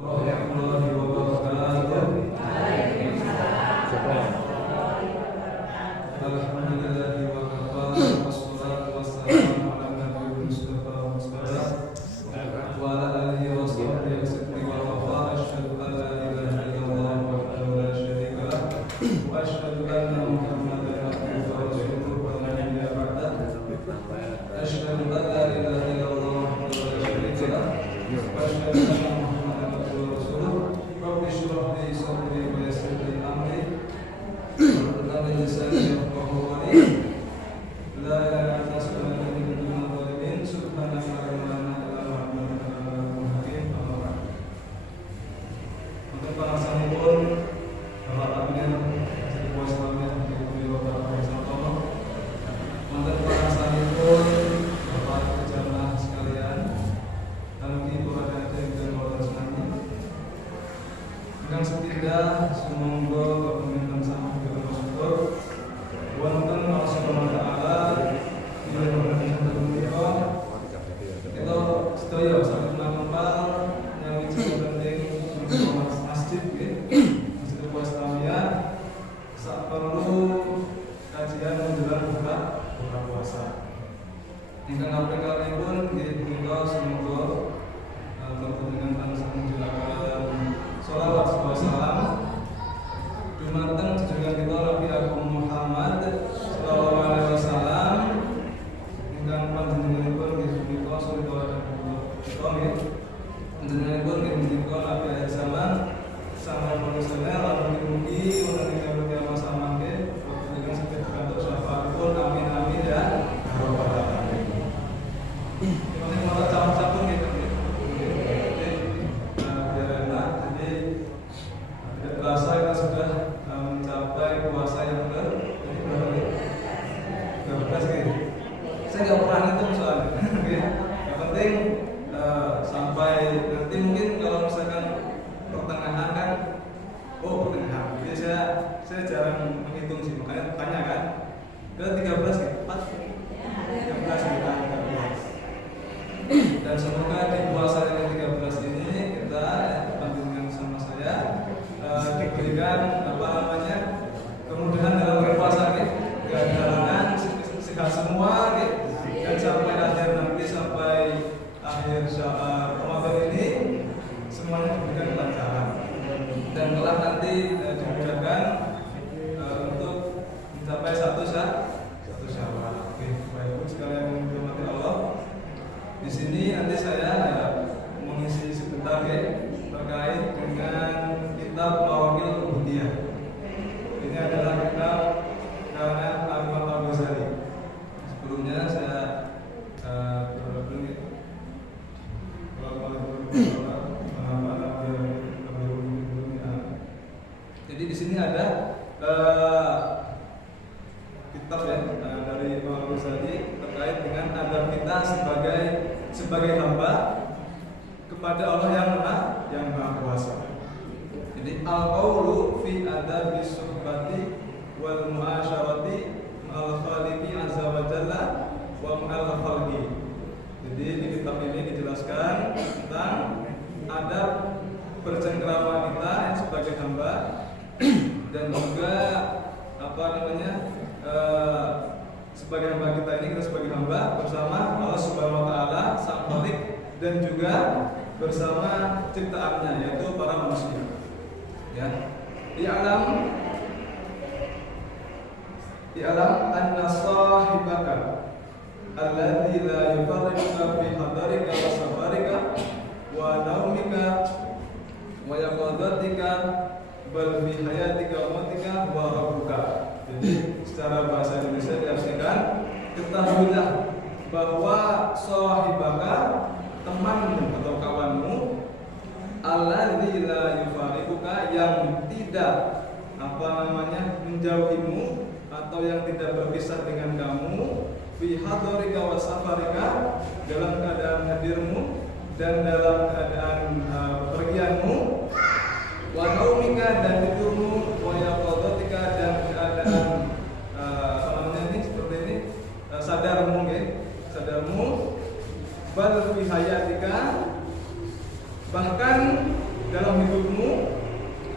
warahmatullahi wabarakatuh. Alhamdulillahi wa kafa wassalatu wassalamu ala nabiyil mustafa wa ala alihi wa sahbihi wasallam wa wafa asyhadu an la ilaha illallah wahdahu la syarika lah wa asyhadu anna muhammadan abduhu wa rasuluhu wa la nabiyya ba'dahu. Asyhadu an la ilaha illallah wahdahu la syarika lah wa asyhadu anna muhammadan abduhu wa rasuluhu. Rabbi shrah li sadri wa yassir li amri wa hlul 'uqdatam min lisani yafqahu qawli. La ilaha illa anta subhanaka inni kuntu minadh dhalimin. Subhanaka la ilma lana illa ma 'allamtana innaka antal alimul hakim. Untuk pangasanipun Bapak Amir sebuah selamat di Bapak Presiden. Untuk pangasanipun Bapak jamaah sekalian, alumni Purada dan Polres Nani. Ingkang setidak sumangga kepemintan sama kita bersyukur wonten Allah Subhanahu wa taala yang menampilkan menika kita sedaya saged nampal nyawiji penting masjid nggih Masjid Wastamia sak perlu kajian menjelang buka puasa. Ingkang kaprekalipun nggih menika semoga dengan tansah menjulaken sholawat wassalam dumateng junjungan kita Nabi Agung Muhammad sallallahu alaihi wasallam ingkang panjenenganipun nggih menika sholawat kita nggih panjenenganipun nggih menika Nabi akhir zaman sampai manusia lan mugi-mugi wonten ing kiamat sama nggih dengan saged pikantuk syafaatipun amin amin ya rabbal alamin. Ini malah campur nggih terasa kita sudah mencapai puasa yang ke-13 gitu. Saya nggak pernah ngitung soalnya. Yang penting sampai nanti mungkin kalau misalkan pertengahan kan, pertengahan. Jadi saya jarang menghitung sih, makanya tanya kan. Ke 13 gitu, 13 kita 13. Dan semoga di puasa yang ke-13 ini kita panjenengan sama saya diberikan kemudahan dalam berpuasa gitu, kehalangan sehat semua gitu, dan sampai akhir nanti sampai akhir Ramadan ini semuanya diberikan kelancaran dan kelak nanti dimudahkan untuk mencapai satu Syawal. Oke, baik sekalian yang dirahmati Allah. Di sini nanti saya mengisi sebentar terkait dengan kitab Mawaqil Ubudiyah. Ini adalah kitab karangan Al-Imam Al-Ghazali. Sebelumnya saya jadi di sini ada kitab dari Imam Al-Ghazali terkait dengan adab kita sebagai hamba kepada Allah yang Maha Kuasa. Jadi al-qawlu fi adabi suhbati wal mu'asyarati ma'al khaliqi azza wa jalla wa ma'al khalqi. Jadi di kitab ini dijelaskan tentang adab bercengkrama kita yang sebagai hamba dan juga sebagai hamba kita ini kita sebagai hamba bersama Allah Subhanahu wa taala sang Khaliq dan juga bersama ciptaannya yaitu para manusia. Ya, i'lam anna sahibaka alladzi la yufarriquka fi hadarika wa safarika wa naumika wa yaqadatika bal fi hayatika wa mautika wa rabbuka. Jadi secara bahasa Indonesia diartikan ketahuilah bahwa sahibaka temanmu atau kawanmu alladzi la yufariquka yang tidak menjauhimu atau yang tidak berpisah dengan kamu fi hadarika wa safarika dalam keadaan hadirmu dan dalam keadaan pergianmu wa naumika dan tidurmu wa yaqadatika dan keadaan seperti ini sadarmu bal fi hayatika bahkan dalam hidupmu,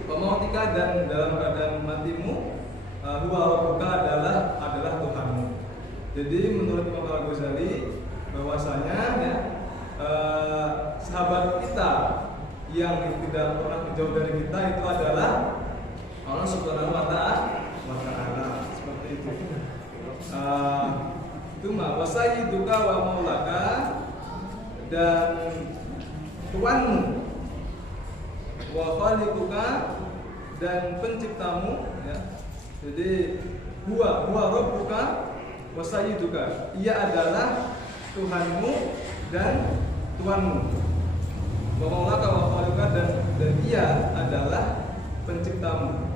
pemautika dan dalam keadaan matimu, huwa rabbuka adalah Tuhanmu. Jadi menurut Imam Al-Ghazali bahwasanya ya, sahabat kita yang tidak pernah menjauh dari kita itu adalah Allah Subhanahu wa Ta'ala. Seperti itu. Itu mah wasayyiduka wa maulaka, dan Tuhanmu, wa khaliquka, dan penciptamu ya. Jadi huwa rabbuka wa sayyiduka, ia adalah Tuhanmu dan Tuhanmu. Wa maulaka wa khaliquka, dan ia adalah penciptamu.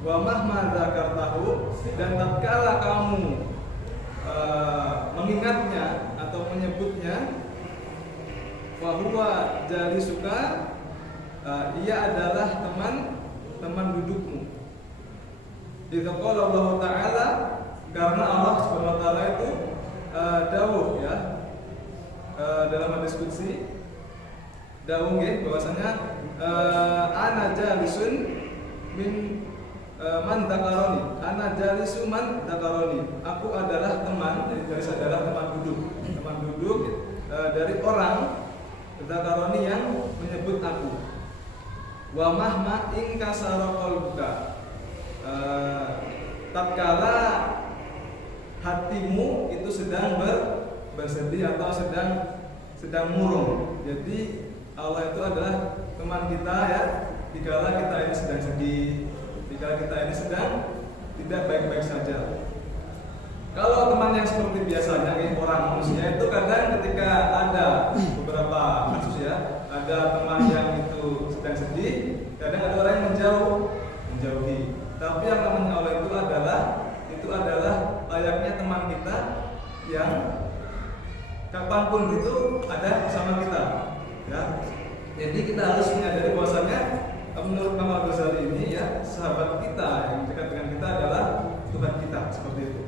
Wa mahma dzakartahu, dan tatkala kamu mengingatnya atau menyebutnya, wa huwa jalisuka, ia adalah teman dudukmu. Itu qala Allah Ta'ala, karena Allah Subhanahu wa Ta'ala itu dawuh ya, dalam hadis qudsi dawuh nggih bahwasanya ana jalisun min man dzakaroni, ana jalisu man dzakaroni, aku adalah teman, dari adalah teman duduk dari orang dzakaroni yang menyebut aku. Wa mahma in kasara qalbuka, tatkala hatimu itu sedang bersedih atau sedang murung. Jadi Allah itu adalah teman kita ya, dikala kita ini sedang sedih, dikala kita ini sedang tidak baik-baik saja. Kalau teman yang seperti biasanya orang manusia itu kadang ketika ada beberapa kasus ya, ada teman yang itu sedang sedih, kadang ada orang yang menjauhi. Tapi yang namanya Allah itu adalah layaknya teman kita yang kapanpun itu ada bersama kita. Ya. Jadi kita harus menyadari bahwasanya menurut Imam Al-Ghazali ini ya, sahabat kita yang dekat dengan kita adalah Tuhan kita, seperti itu.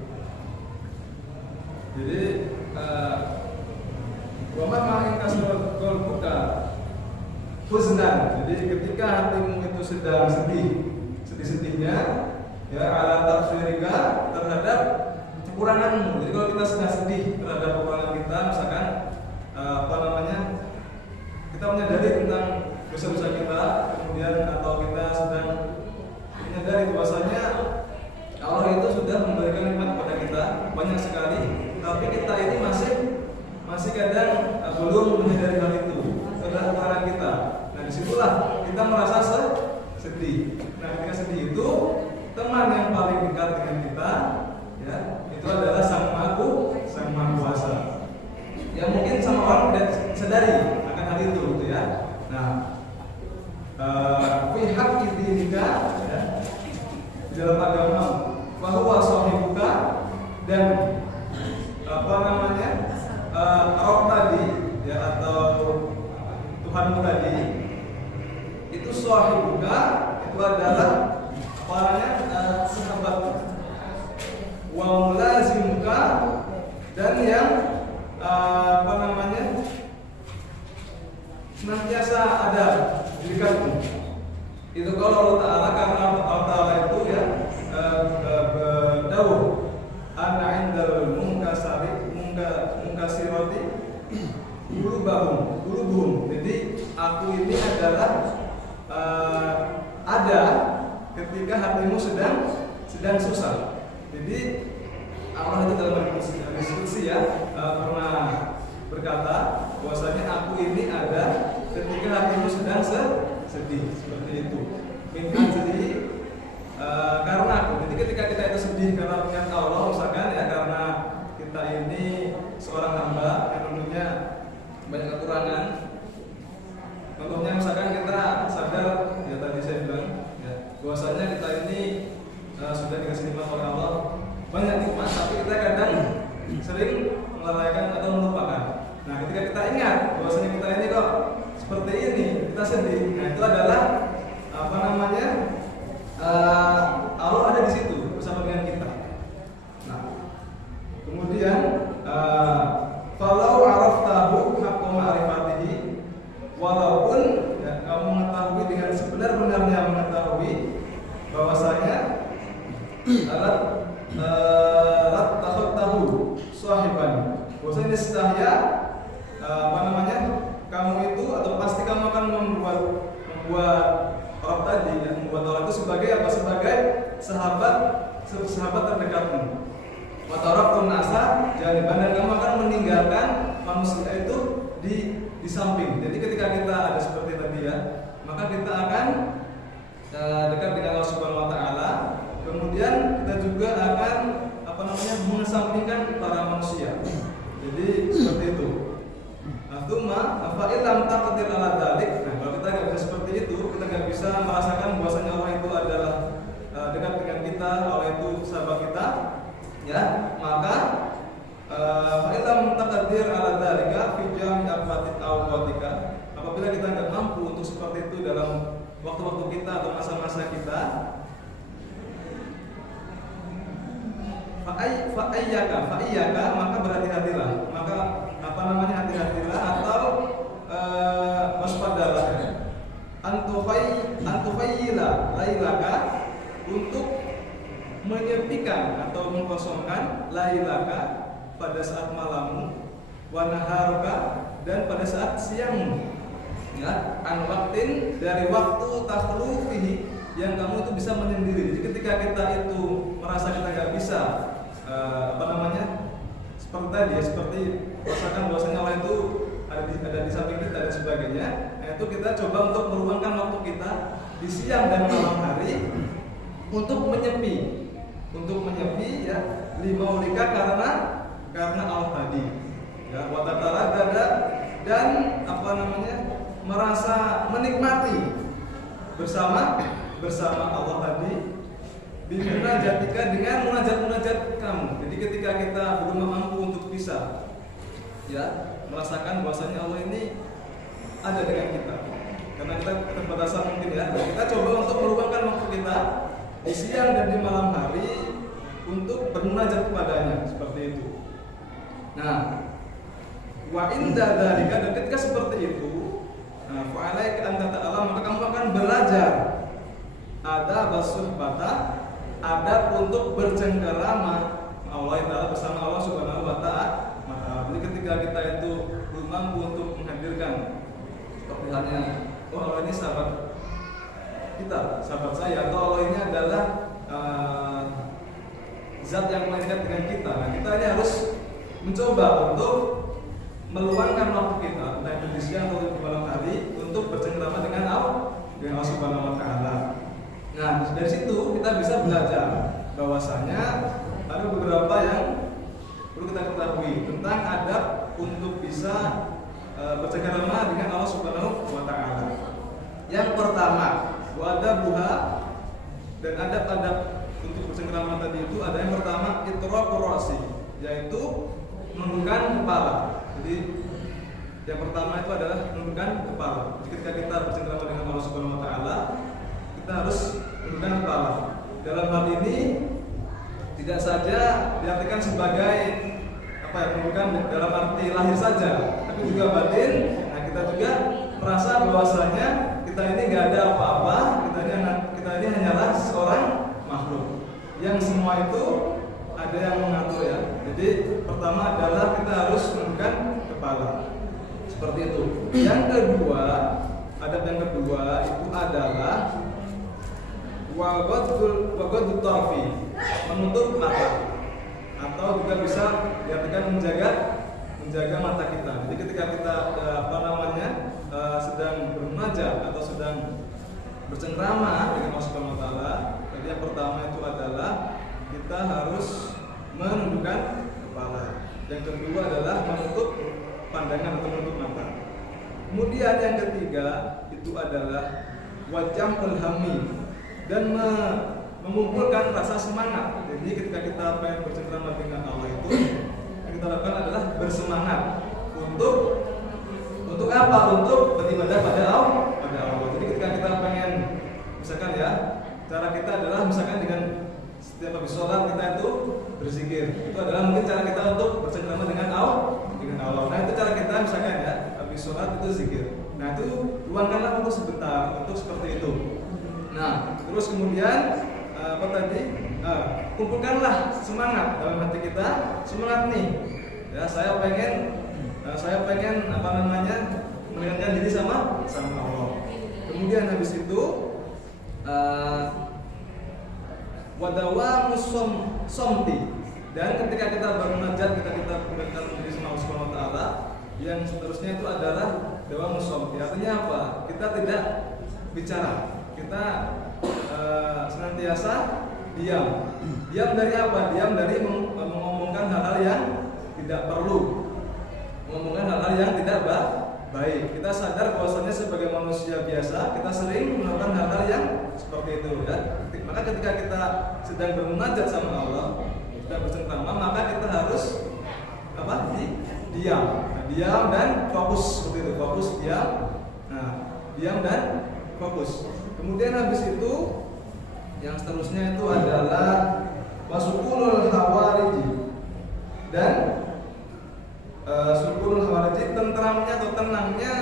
Jadi wa ma in kasara qalbuka huznan, jadi ketika hatimu itu sedang sedih-sedihnya ya, ala tafsirika, terhadap kekuranganmu. Jadi kalau kita sedang sedih terhadap kekurangan kita, misalkan kita menyadari tentang dosa-dosa kita, kemudian atau kita sedang menyadari bahwasanya Allah itu sudah memberikan nikmat kepada kita banyak sekali, tapi kita ini masih kadang belum menyadari hal itu, adalah kekurangan kita. Nah disitulah kita merasa sedih. Nah ketika sedih itu, teman yang paling dekat dengan kita ya, itu adalah Sang Maha Kuasa. Ya mungkin sama orang tidak sadari akan hal itu gitu ya. Nah, fi haqqi dinika ya, di dalam agama, bahwa sahibuka, dan Rob tadi ya, atau Tuhanmu tadi itu sahibuka, itu adalah sahabatmu. Wa mulazimuka, dan yang senantiasa ada di dekatmu. Itu kalau Allah Ta'ala, karena Allah Ta'ala itu ya dawuh ana indal munkasirati qulubuhum. Jadi aku ini adalah ada ketika hatimu sedang susah. Jadi Allah itu dalam diskusi ya pernah berkata bahwasanya aku ini ada ketika hatimu sedang sedih, seperti itu. Min ajli, karena aku. Jadi ketika kita itu sedih karena mengingat Allah, misalkan ya, karena kita ini seorang hamba yang tentunya banyak kekurangan. Contohnya misalkan kita sadar ya, tadi saya bilang ya, bahwasanya kita ini sudah dikasih nikmat oleh Allah, banyak nikmat, tapi kita kadang sering melalaikan atau melupakan. Nah ketika kita ingat bahwasanya kita ini kok seperti ini, kita sedih. Nah itu adalah Allah ada di situ bersama dengan kita. Nah kemudian falau araftahu haqqa ma'rifatihi, walaupun ya, kamu mengetahui sebenar-benarnya mengetahui bahwasanya alat tahu sahiban, bahwasanya niscaya kamu itu atau pasti kamu akan membuat orang tadi, yang membuat orang itu sebagai apa? Sebagai sahabat terdekatmu. Wataraktum nasa janiban, dan kamu akan meninggalkan manusia itu di samping. Jadi ketika kita ada seperti tadi ya, maka kita akan dekat dengan Allah Subhanahu wa taala. Kemudian kita juga akan mengesampingkan para manusia. Jadi seperti itu. Nah, fa illam taqdir ala dzalik. Nah, kalau kita nggak bisa seperti itu, kita nggak bisa merasakan bahwasanya Allah itu adalah dekat dengan kita, Allah itu sahabat kita, ya, maka fa illam taqdir ala dzalika fi jami' afatit awqatika, apabila kita nggak mampu untuk seperti itu dalam waktu-waktu kita atau masa-masa kita, fa'iyyaka maka berhati-hatilah, maka hati-hatilah atau waspadalah, antufayyila lailaka, untuk menyepikan atau mengkosongkan lailaka pada saat malammu, wa naharuka, dan pada saat siangmu, ya, an waktin, dari waktu takhlu fihi, yang kamu itu bisa menyendiri. Jadi ketika kita itu merasa kita nggak bisa seperti tadi ya, seperti merasakan bahwasanya Allah itu ada di samping kita dan sebagainya, nah itu kita coba untuk meluangkan waktu kita di siang dan malam hari untuk menyepi ya, limaulika, karena Allah tadi ya, watatara dada, dan merasa menikmati bersama Allah tadi, bimunajatika, dengan munajat kamu. Jadi ketika kita belum mampu untuk bisa ya merasakan bahwasanya Allah ini ada dengan kita, karena kita keterbatasan mungkin ya, kita coba untuk meluangkan waktu kita di siang dan di malam hari untuk bermunajat kepadanya, seperti itu. Nah, wa inda dzalika, dan ketika seperti itu, fa'alaika an tata'allam, maka kamu akan belajar ada basuhbata, adab untuk bercengkerama Allah Ta'ala bersama Allah Subhanahu wa Ta'ala. Jadi ketika kita itu belum mampu untuk menghadirkan seperti halnya, oh Allah ini sahabat kita, sahabat saya, atau Allah ini adalah zat yang paling dekat dengan kita. Nah, kita ini harus mencoba untuk meluangkan waktu kita, entah itu di siang atau di malam hari, untuk bercengkerama dengan Allah Subhanahu wa Ta'ala. Nah, dari situ kita bisa belajar bahwasanya ada beberapa yang perlu kita ketahui tentang adab untuk bisa bercengkerama dengan Allah Subhanahu wa Ta'ala. Yang pertama, wadabuha, dan adab-adab untuk bercengkerama tadi itu ada yang pertama itraqur ra'si, yaitu menundukkan kepala. Jadi yang pertama itu adalah menundukkan kepala. Jadi ketika kita bercengkerama dengan Allah Subhanahu wa Ta'ala, kita harus menundukkan kepala. Dalam hal ini tidak saja diartikan sebagai menundukkan dalam arti lahir saja, tapi juga batin. Nah, kita juga merasa bahwasanya kita ini nggak ada apa-apa, kita ini hanyalah seorang makhluk yang semua itu ada yang mengatur ya. Jadi pertama adalah kita harus menundukkan kepala, seperti itu. Yang kedua, adab yang kedua itu adalah waghaddu tarfi, menutup mata, atau juga bisa diartikan menjaga mata kita. Jadi ketika kita sedang bermunajat atau sedang bercengkrama dengan Allah Subhanahu wa Ta'ala, jadi yang pertama itu adalah kita harus menundukkan kepala. Yang kedua adalah menutup pandangan atau menutup mata. Kemudian yang ketiga itu adalah wajamul hammi, dan mengumpulkan rasa semangat. Jadi ketika kita pengen bercengkrama dengan Allah itu, yang kita lakukan adalah bersemangat untuk apa? Untuk beribadah pada Allah. Jadi ketika kita pengen, misalkan ya, cara kita adalah misalkan dengan setiap habis sholat kita itu berzikir. Itu adalah mungkin cara kita untuk bercengkrama dengan Allah. Nah, itu cara kita misalkan ya, habis sholat itu zikir. Nah, itu luangkanlah untuk sebentar untuk seperti itu. Nah, terus kemudian apa tadi? Kumpulkanlah semangat dalam hati kita, semangat nih. Ya, saya pengen apa namanya? Mendekatkan diri sama Allah. Kemudian habis itu wadawamus somti, dan ketika kita bermunajat, kita mendekatkan diri sama Allah Subhanahu wa taala, yang seterusnya itu adalah dawamus somti. Artinya apa? Kita tidak bicara. Kita senantiasa diam. Diam dari apa? Diam dari mengomongkan hal-hal yang tidak perlu, mengomongkan hal-hal yang tidak baik. Kita sadar bahwasanya sebagai manusia biasa kita sering melakukan hal-hal yang seperti itu, ya. Maka ketika kita sedang bermunajat sama Allah, kita bercengkrama, maka kita harus apa? Diam. Nah, diam dan fokus seperti itu. Fokus, diam. Nah, diam dan fokus. Kemudian habis itu yang seterusnya itu adalah wasukunul hawariji, dan sukunul hawariji, tentramnya atau tenangnya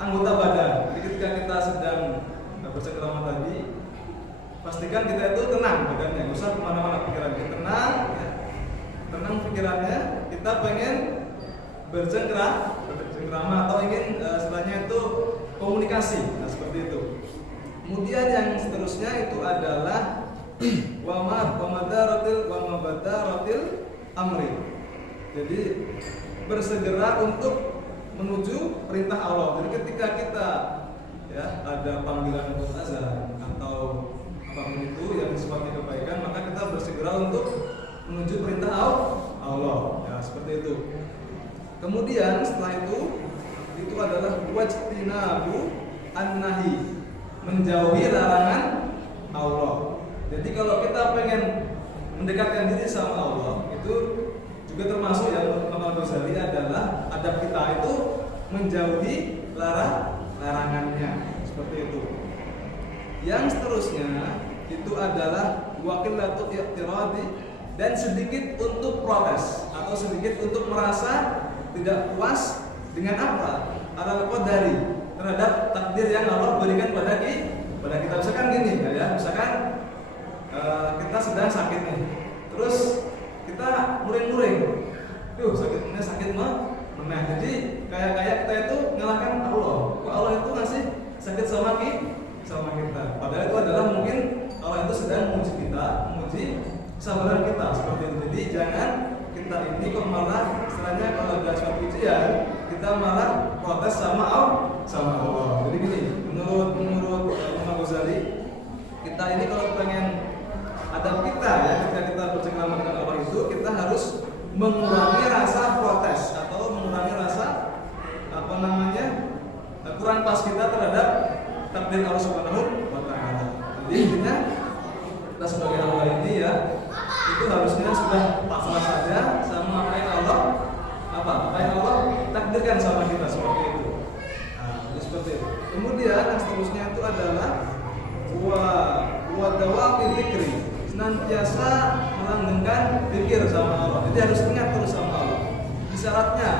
anggota badan. Jadi ketika kita sedang bercengkrama tadi, pastikan kita itu tenang badannya, nggak usah kemana-mana pikirannya, tenang pikirannya. Kita pengen bercengkrama atau ingin istilahnya itu komunikasi, nah seperti itu. Kemudian yang seterusnya itu adalah wamabadaratil amri. Jadi bersegera untuk menuju perintah Allah. Jadi ketika kita ada panggilan untuk azan atau apapun itu yang sifatnya kebaikan, maka kita bersegera untuk menuju perintah Allah. Ya, seperti itu. Kemudian setelah itu adalah wajtinabu an-nahi, menjauhi larangan Allah. Jadi kalau kita pengen mendekatkan diri sama Allah, itu juga termasuk yang Imam Ghazali adalah adab kita itu menjauhi larangannya, seperti itu. Yang seterusnya itu adalah waqillatu i'tiradi, dan sedikit untuk protes atau sedikit untuk merasa tidak puas dengan apa? Al-qadari, terhadap takdir yang Allah berikan pada kita. Misalkan gini ya, misalkan kita sedang sakit nih, terus kita muring-muring, sakitnya sakit meneh. Jadi kayak kita itu ngalahkan Allah. Allah itu ngasih sakit sama kita. Padahal itu adalah mungkin Allah itu sedang menguji kita, menguji kesabaran kita, seperti itu. Jadi jangan kita ini kok malah istilahnya kalau ada suatu ujian kita malah protes sama Allah. Jadi gini, menurut Imam Ghazali, kita ini kalau pengen adab kita ya, ketika kita bercengkrama dengan Allah itu, kita harus mengurangi rasa protes atau mengurangi rasa kurang pas kita terhadap takdir Allah Subhanahu wa taala. Jadi intinya kita sebagai Allah ini ya, itu harusnya sudah pasrah saja sama apa yang Allah takdirkan sama kita, seperti itu. Nah, jadi seperti itu. Kemudian yang seterusnya itu adalah wa dawami dzikri, senantiasa melanggengkan zikir sama Allah. Jadi harus ingat terus sama Allah. Di syaratnya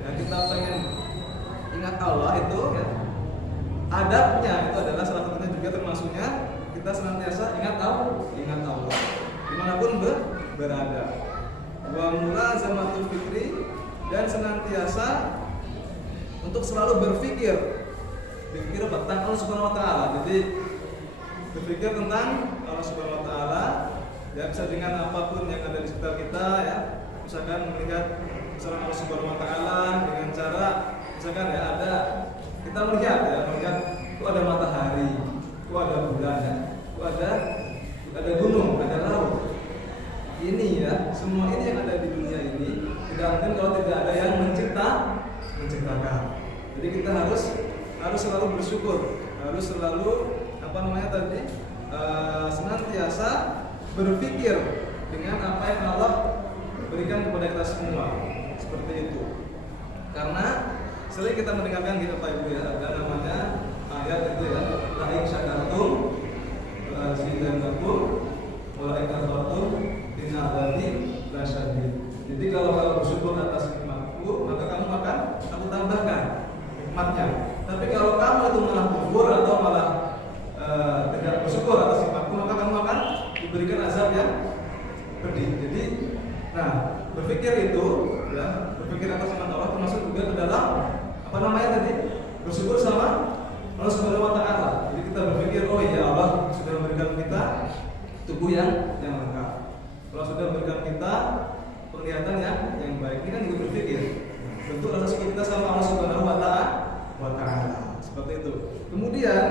ya, kita pengen ingat Allah itu ya, adabnya itu adalah salah satunya juga termasuknya kita senantiasa ingat Allah dimanapun berada. Wa mulazamatul fikri, dan senantiasa untuk selalu berpikir tentang Allah Subhanahu wa taala. Jadi berpikir tentang Allah Subhanahu wa taala ya, bisa dengan apapun yang ada di sekitar kita ya. Misalkan melihat misalkan Allah Subhanahu wa taala dengan cara misalkan ya ada kita melihat itu ada matahari, itu ada bulan ya, itu ada gunung, ada laut. Ini ya, semua ini yang ada di dunia ini tidak mungkin kalau tidak ada yang menciptakan. Jadi kita harus selalu bersyukur, harus selalu senantiasa berpikir dengan apa yang Allah berikan kepada kita semua, seperti itu. Karena sering kita mendengarkan gitu Pak Ibu ya, ada namanya ayat itu ya, la in syakartum la azidannakum wa la in kafartum inna adzabi lasyadid. Jadi kalau bersyukur atas nikmatku, maka kamu akan aku tambahkan nikmatnya. Tapi kalau kamu itu malah kufur atau malah tidak juga ke dalam apa namanya tadi? Bersyukur sama Allah Subhanahu wa taala. Jadi kita berpikir, oh iya Allah sudah memberikan kita tubuh yang lengkap. Allah sudah memberikan kita penglihatan yang baik. Ini kan juga berpikir bentuk rasa syukur kita sama Allah Subhanahu wa taala. Seperti itu. Kemudian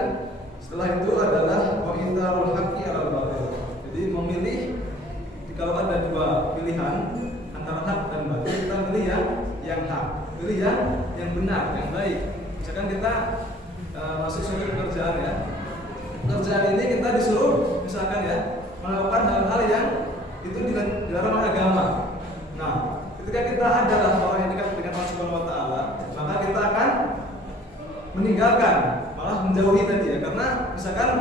setelah itu adalah wa itharul haqqi 'alal batil. Jadi memilih kalau ada dua pilihan antara hak dan batil, kita pilih yang hak, pilih yang benar, yang baik. Misalkan kita masuk suatu pekerjaan ya. Pekerjaan ini kita disuruh misalkan ya melakukan hal-hal yang itu dilarang oleh agama. Nah, ketika kita adalah orang yang dekat dengan Allah Subhanahu wa taala, maka kita akan meninggalkan, malah menjauhi tadi ya. Karena misalkan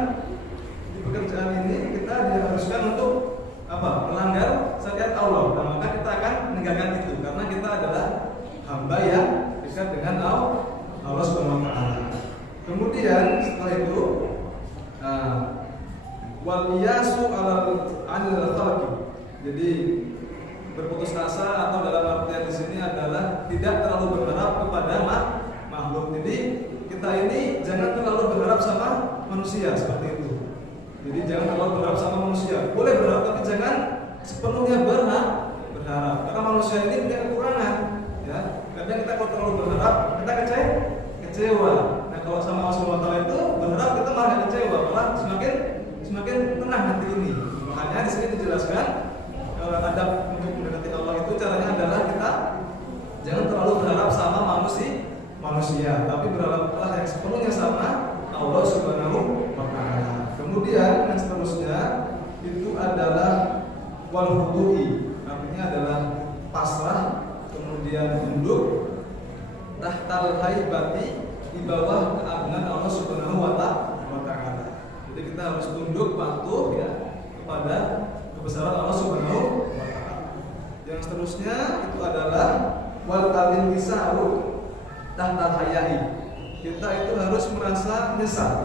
di pekerjaan ini kita diharuskan untuk apa? Melanggar syariat Allah. Nah, maka kita akan meninggalkan itu karena kita adalah hamba yang dekat dengan Allah Subhanahu wa taala. Kemudian setelah itu wal yasu 'anil khalqi. Jadi berputus asa atau dalam artian di sini adalah tidak terlalu berharap kepada makhluk. Jadi kita ini jangan terlalu berharap sama manusia seperti itu. Jadi jangan terlalu berharap sama manusia. Boleh berharap tapi jangan sepenuhnya berharap. Karena manusia ini punya kekurangan. Ya, kadang kita kalau terlalu berharap kita kecewa. Nah kalau sama Allah Subhanahu wa taala itu berharap kita malah kecewa, malah semakin tenang hati ini. Makanya di sini dijelaskan adab untuk mendekati Allah itu caranya adalah kita jangan terlalu berharap sama manusia, tapi berharaplah yang sepenuhnya sama Allah Subhanahu wa taala. Kemudian yang seterusnya itu adalah wal khudu'i, artinya adalah pasrah, kemudian tunduk tahtal haibati, di bawah keagungan Allah Subhanahu wa taala. Jadi kita harus tunduk patuh ya kepada kebesaran Allah Subhanahu wa taala. Yang seterusnya itu adalah wal talintisaru tahtal hayai. Kita itu harus merasa menyesal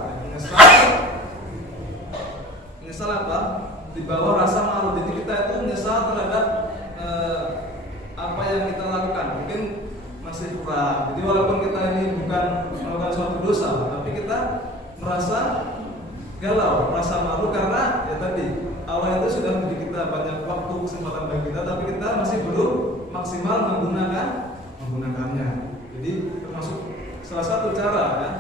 apa? Di bawah rasa malu. Jadi kita itu menyesal terhadap apa yang kita lakukan. Mungkin masih kurang. Jadi walaupun kita ini bukan melakukan suatu dosa, tapi kita merasa galau, merasa malu karena ya tadi Allah itu sudah memberi kita banyak waktu kesempatan bagi kita, tapi kita masih belum maksimal menggunakannya. Jadi termasuk salah satu cara ya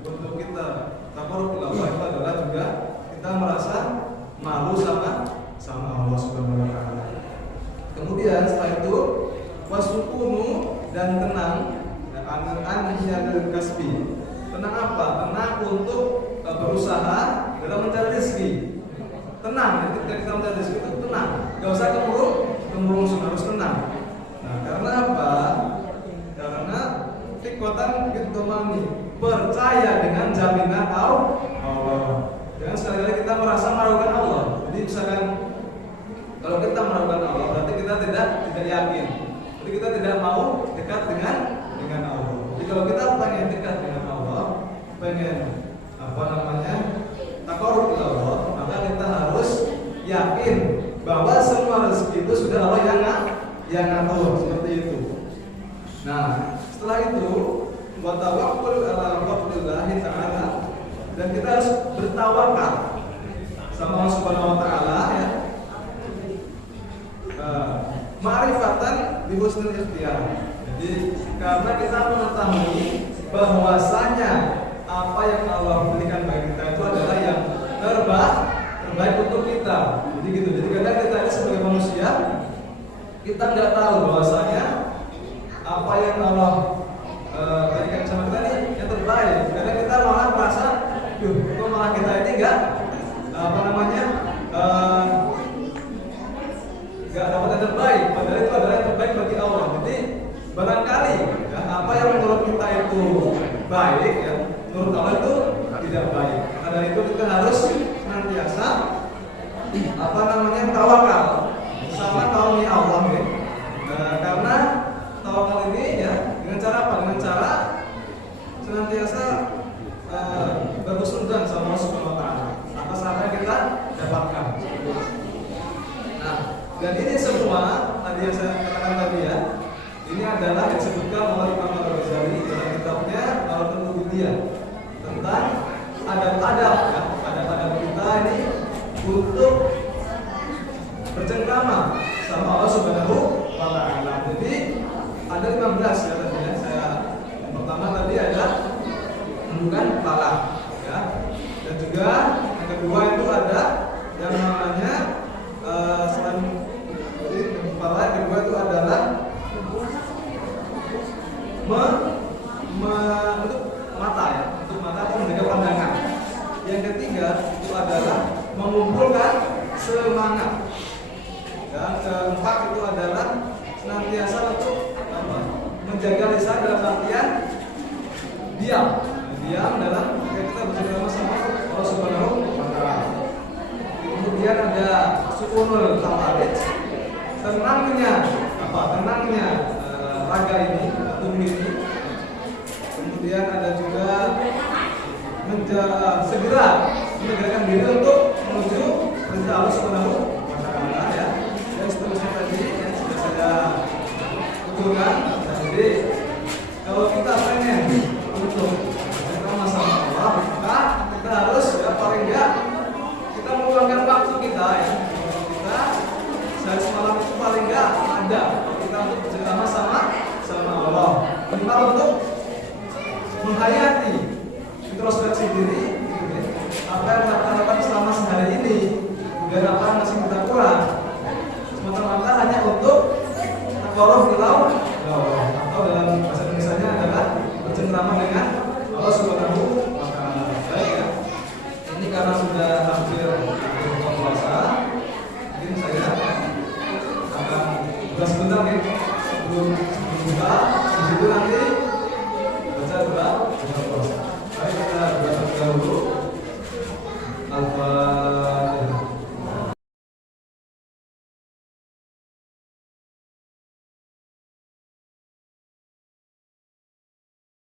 untuk kita taqarrub ila Allah itu adalah juga kita merasa malu sama Allah Subhanahu wa taala. Kemudian setelah itu wasukunu dan tenang an kasbi. Tenang apa? Tenang untuk berusaha dalam mencari rezeki. Tenang, ketika kita mencari rezeki itu tenang. Gak usah kemurung, harus tenang. Nah, karena apa? Karena tikotan bitomani, percaya dengan jaminan Allah. Jangan sekali-kali kita merasa meragukan Allah. Jadi misalkan kalau kita meragukan Allah, berarti kita tidak yakin. Jadi kita tidak mau dekat dengan Allah. Jadi kalau kita pengen dekat dengan Allah, pengen taqarrub ila Allah, maka kita harus yakin bahwa semua rezeki itu sudah Allah yang ngatur, seperti itu. Nah, setelah itu wa tawakkul ala fadlillah ta'ala, dan kita harus bertawakal sama Allah Subhanahu wa taala ya. Ma'rifatan bi husnul ikhtiyar. Jadi karena kita mengetahui bahwasanya apa yang Allah berikan bagi kita itu adalah yang terbaik untuk kita. Jadi gitu. Jadi kadang kita ini sebagai manusia kita nggak tahu bahwasanya apa yang Allah berikan sama kita ini yang terbaik. Kadang kita malah merasa, kok malah kita ini nggak nggak dapat yang terbaik. Padahal itu adalah yang terbaik bagi Allah. Jadi barangkali ya, apa yang menurut kita itu baik ya, menurut Allah itu tidak baik. Karena itu kita harus senantiasa tawakal sama karunia Allah ya. Karena tawakal ini ya dengan cara apa? Dengan cara senantiasa berhusnudzan sama Allah Subhanahu wa taala atas apa yang kita dapatkan. Nah, dan ini semua tadi yang saya katakan tadi ya, ini adalah yang disebutkan oleh Imam untuk bercengkrama sama Allah Subhanahu wa Ta'ala. Jadi ada 15 ya tadi ya. Yang pertama tadi ada menundukkan kepala ya. Dan juga yang kedua itu ada yang namanya selain kepala, yang kedua itu adalah untuk mata ya, untuk mata atau menjaga pandangan. Yang ketiga itu adalah mengumpulkan semangat. Dan keempat itu adalah senantiasa untuk menjaga lisan dalam artian diam dalam kita bercengkrama sama Allah Subhanahu wa Ta'ala. Kemudian ada sukunul tawarij, tenangnya raga ini, tubuh ini. Kemudian ada juga segera menegakkan diri untuk menuju perintah Allah Subhanahu wa Ta'ala ya. Dan seterusnya tadi yang sudah saya tuturkan. Jadi kalau kita pengen untuk bercengkrama sama Allah, maka kita harus ya paling enggak kita meluangkan waktu kita ya. Kita sehari semalam itu paling enggak ada kita untuk bercengkrama sama Allah. Minimal untuk menghayati introspeksi diri gitu ya. Apa yang kita lakukan selama sehari ini, dan apa yang masih kita kurang, semata-mata hanya untuk taqarrub ilallah, atau dalam bahasa Indonesianya adalah bercengkrama dengan Allah Subhanahu wa Ta'ala. Baik ya. Ini karena sudah hampir buka puasa, mungkin saya akan buka sebentar nih sebelum buka. Di situ nanti